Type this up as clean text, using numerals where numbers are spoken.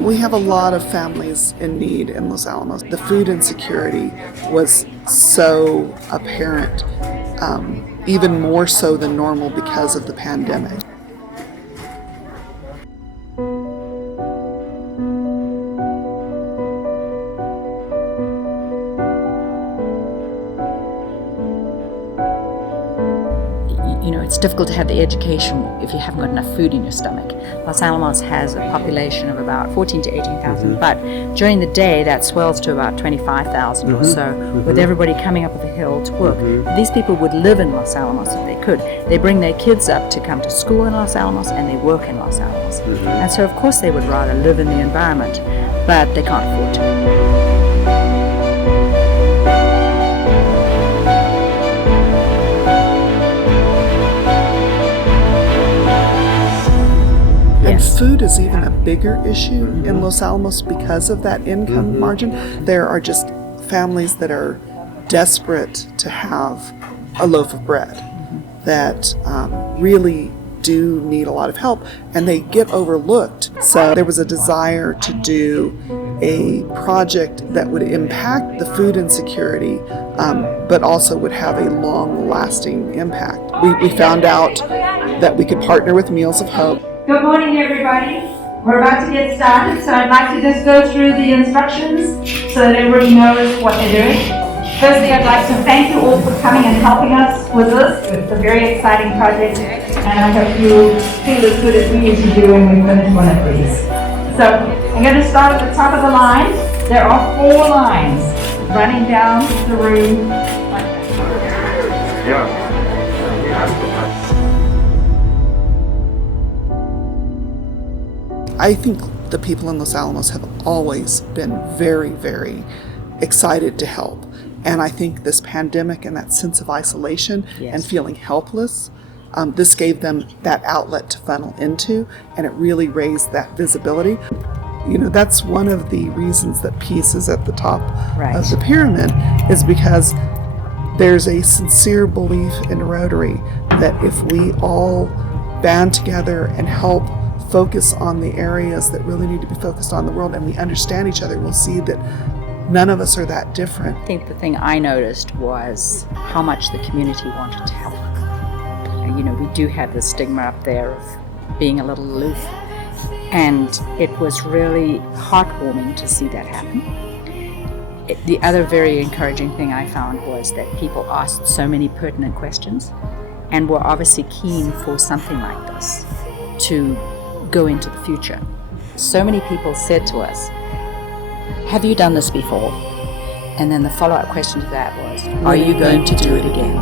We have a lot of families in need in Los Alamos. The food insecurity was so apparent, even more so than normal because of the pandemic. It's difficult to have the education if you haven't got enough food in your stomach. Los Alamos has a population of about 14 to 18,000, but during the day that swells to about 25,000 or so, with everybody coming up the hill to work. These people would live in Los Alamos if they could. They bring their kids up to come to school in Los Alamos, and they work in Los Alamos. And so of course they would rather live in the environment, but they can't afford to. And food is even a bigger issue in Los Alamos because of that income margin. There are just families that are desperate to have a loaf of bread that really do need a lot of help, and they get overlooked. So there was a desire to do a project that would impact the food insecurity, but also would have a long-lasting impact. We found out that we could partner with Meals of Hope. Good morning, everybody. We're about to get started, so I'd like to just go through the instructions so that everybody knows what they're doing. Firstly, I'd like to thank you all for coming and helping us with this. It's a very exciting project, and I hope you feel as good as we usually do when we finish one of these. So I'm going to start at the top of the line. There are 4 lines running down the room like that. Yeah. I think the people in Los Alamos have always been very, very excited to help. And I think this pandemic and that sense of isolation and feeling helpless, this gave them that outlet to funnel into, and it really raised that visibility. That's one of the reasons that peace is at the top of the pyramid, is because there's a sincere belief in Rotary that if we all band together and help focus on the areas that really need to be focused on in the world, and we understand each other, we'll see that none of us are that different. I think the thing I noticed was how much the community wanted to help. We do have the stigma up there of being a little aloof, and it was really heartwarming to see that happen. The other very encouraging thing I found was that people asked so many pertinent questions and were obviously keen for something like this to go into the future. So many people said to us, "Have you done this before?" And then the follow-up question to that was, "Are you going to do it again?"